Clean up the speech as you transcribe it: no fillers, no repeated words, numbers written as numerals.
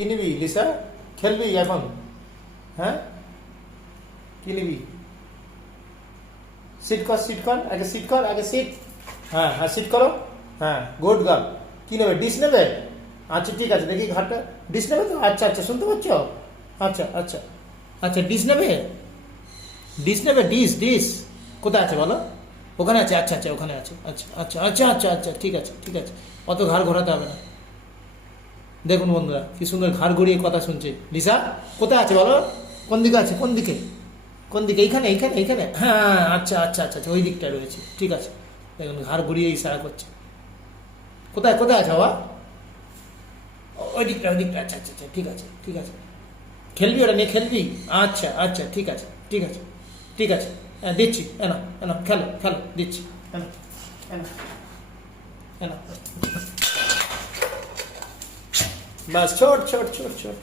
কি নিবি লিসা? খেলবি এখন? হ্যাঁ, কি নিবি? সিট কর, সিট কর, আগে সিট কর, আগে সিট। হ্যাঁ হ্যাঁ, সিট করো। হ্যাঁ, গুড গার্ল। কি নেবে? ডিশ নেবে? আচ্ছা ঠিক আছে, দেখি ঘাটটা। ডিশ নেবে তো? আচ্ছা আচ্ছা, শুনতে পাচ্ছ? আচ্ছা আচ্ছা আচ্ছা, ডিশ নেবে? ডিশ নেবে? ডিশ ডিশ কোথায় আছে বলো? ওখানে আছে, আচ্ছা আচ্ছা, ওখানে আছে, আচ্ছা আচ্ছা আচ্ছা আচ্ছা আচ্ছা, ঠিক আছে ঠিক আছে, অত ঘাড় ঘোরাতে হবে না। দেখুন বন্ধুরা, কি সুন্দর ঘাড় ঘুরিয়ে কথা শুনছে। লিসা কোথায় আছে বলো? কোন দিকে আছে? কোন দিকে? কোন দিকে? এইখানে এইখানে এইখানে? হ্যাঁ, আচ্ছা আচ্ছা আচ্ছা আচ্ছা, ওই দিকটা রয়েছে, ঠিক আছে। দেখুন ঘাড় ঘুরিয়ে ইশারা করছে। কোথায় কোথায় আছে বাবা? ওই দিকটা, ওই দিকটা, আচ্ছা আচ্ছা আচ্ছা, ঠিক আছে ঠিক আছে। খেলবি ওটা নিয়ে? খেলবি? আচ্ছা আচ্ছা, ঠিক আছে ঠিক আছে ঠিক আছে। হ্যাঁ দিচ্ছি, এনা এনা, খেলো খেলো, দিচ্ছি, এনা এনা এনা। বাস, ছোট ছোট ছোট ছোট।